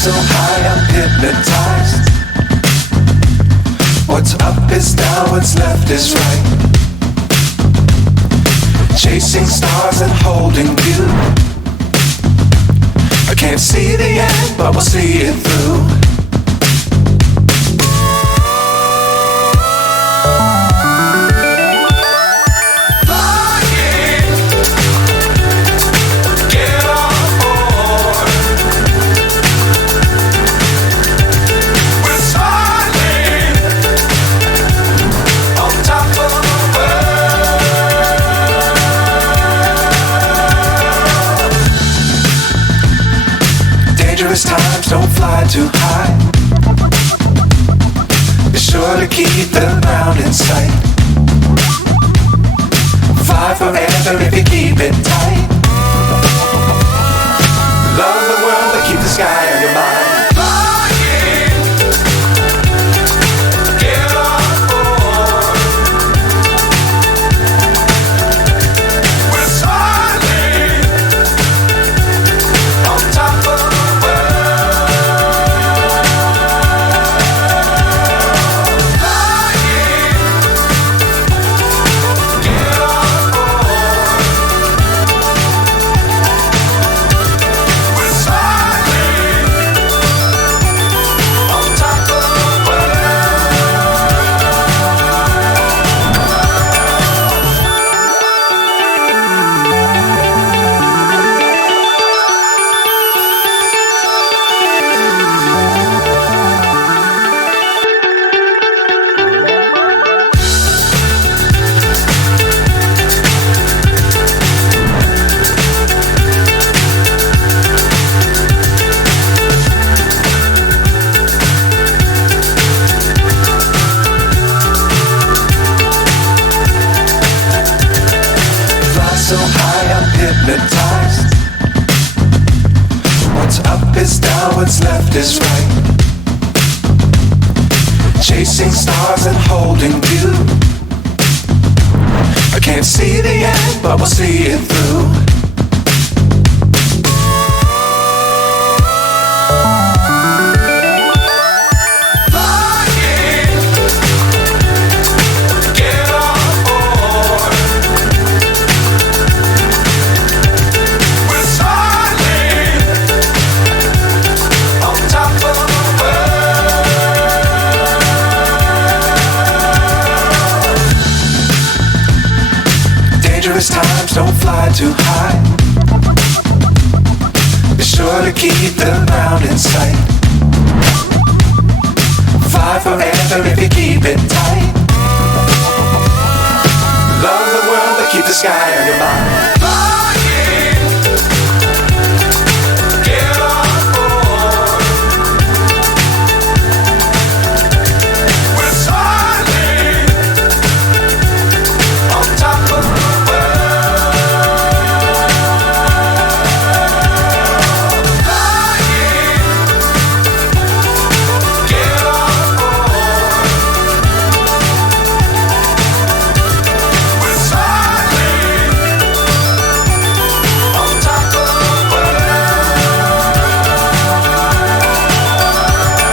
so high, I'm hypnotized. What's up is down, what's left is right. Chasing stars and holding you. I can't see the end, but we'll see it through. Dangerous times, don't fly too high. Be sure to keep the ground in sight. Fly forever if you keep it tight. Love the world, but keep the sky on your mind. So high, I'm hypnotized. What's up is down, what's left is right. Chasing stars and holding you. I can't see the end, but we'll see it through. Dangerous times, don't fly too high. Be sure to keep the ground in sight. Fly forever if you keep it tight. Love the world, but keep the sky on your mind.